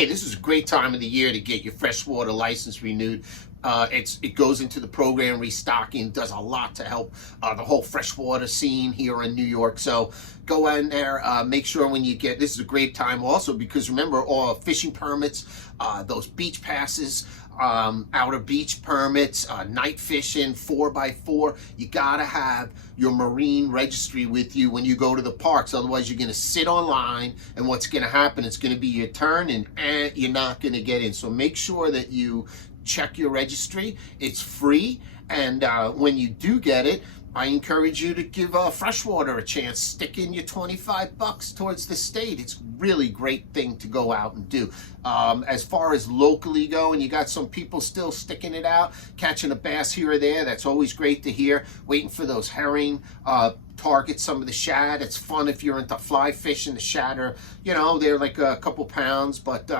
Hey, this is a great time of the year to get your freshwater license renewed. It goes into the program restocking, does a lot to help the whole freshwater scene here in New York. So go in there, make sure when you get, this is a great time also because remember all fishing permits, those beach passes, outer beach permits, night fishing, 4x4. You gotta have your marine registry with you when you go to the parks. Otherwise, you're gonna sit online, and what's gonna happen? It's gonna be your turn, and you're not gonna get in. So make sure that you check your registry. It's free, and when you do get it, I encourage you to give freshwater a chance. Stick in your 25 bucks towards the state. It's really great thing to go out and do. As far as locally go, and you got some people still sticking it out, catching a bass here or there, that's always great to hear. Waiting for those herring, target some of the shad. It's fun if you're into fly fishing. The shad are, you know, they're like a couple pounds, but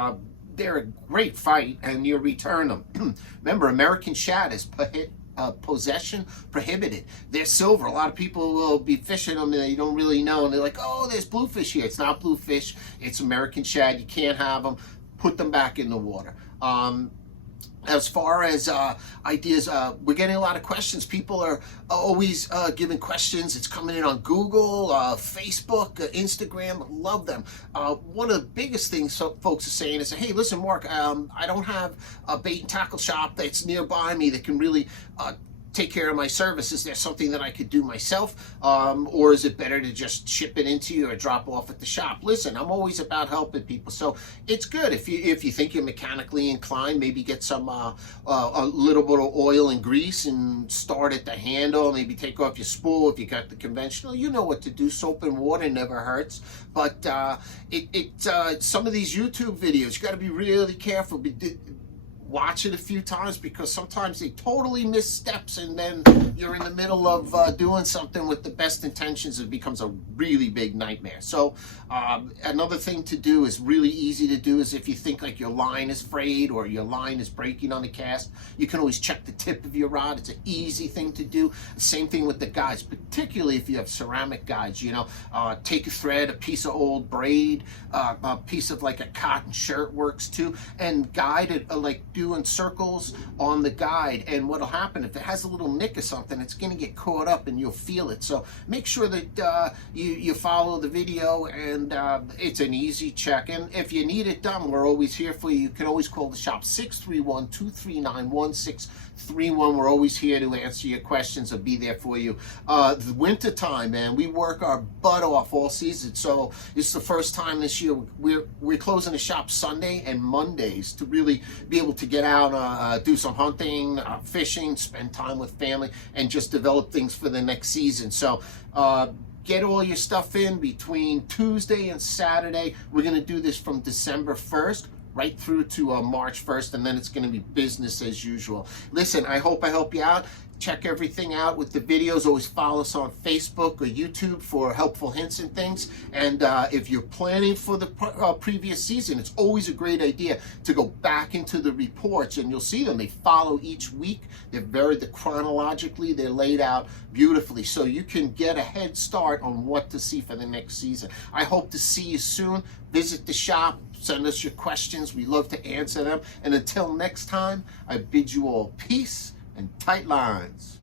they're a great fight, and you return them. Remember, American shad is possession prohibited. They're silver. A lot of people will be fishing them and they don't really know, and they're like, oh, there's bluefish here. It's not bluefish, it's American shad. You can't have them. Put them back in the water. As far as ideas, we're getting a lot of questions. People are always giving questions. It's coming in on Google, Facebook, Instagram. Love them. One of the biggest things folks are saying is, hey, listen, Mark, I don't have a bait and tackle shop that's nearby me that can really take care of my service. Is there something that I could do myself, or is it better to just ship it into you or drop off at the shop? Listen, I'm always about helping people, so it's good if you think you're mechanically inclined. Maybe get some a little bit of oil and grease and start at the handle. Maybe take off your spool if you got the conventional. You know what to do. Soap and water never hurts. But some of these YouTube videos, you got to be really careful. Watch it a few times because sometimes they totally miss steps, and then you're in the middle of doing something with the best intentions. It becomes a really big nightmare. So another thing to do is really easy to do is if you think like your line is frayed or your line is breaking on the cast, you can always check the tip of your rod. It's an easy thing to do. Same thing with the guides, particularly if you have ceramic guides. You know, take a thread, a piece of old braid, a piece of like a cotton shirt works too, and guide it like doing circles on the guide. And what'll happen if it has a little nick or something, it's going to get caught up and you'll feel it. So make sure that you follow the video, and it's an easy check. And if you need it done, we're always here for you. You can always call the shop 631-239-1631. We're always here to answer your questions or be there for you. The winter time, man, we work our butt off all season. So it's the first time this year we're closing the shop Sunday and Mondays to really be able to get out, do some hunting, fishing, spend time with family, and just develop things for the next season. So get all your stuff in between Tuesday and Saturday. We're going to do this from December 1st right through to March 1st, and then it's going to be business as usual. Listen, I hope I help you out. Check everything out with the videos. Always follow us on Facebook or YouTube for helpful hints and things. And if you're planning for the previous season, it's always a great idea to go back into the reports, and you'll see them. They follow each week. They're chronologically, they're laid out beautifully, so you can get a head start on what to see for the next season. I hope to see you soon. Visit the shop. Send us your questions. We love to answer them. And until next time, I bid you all peace and tight lines.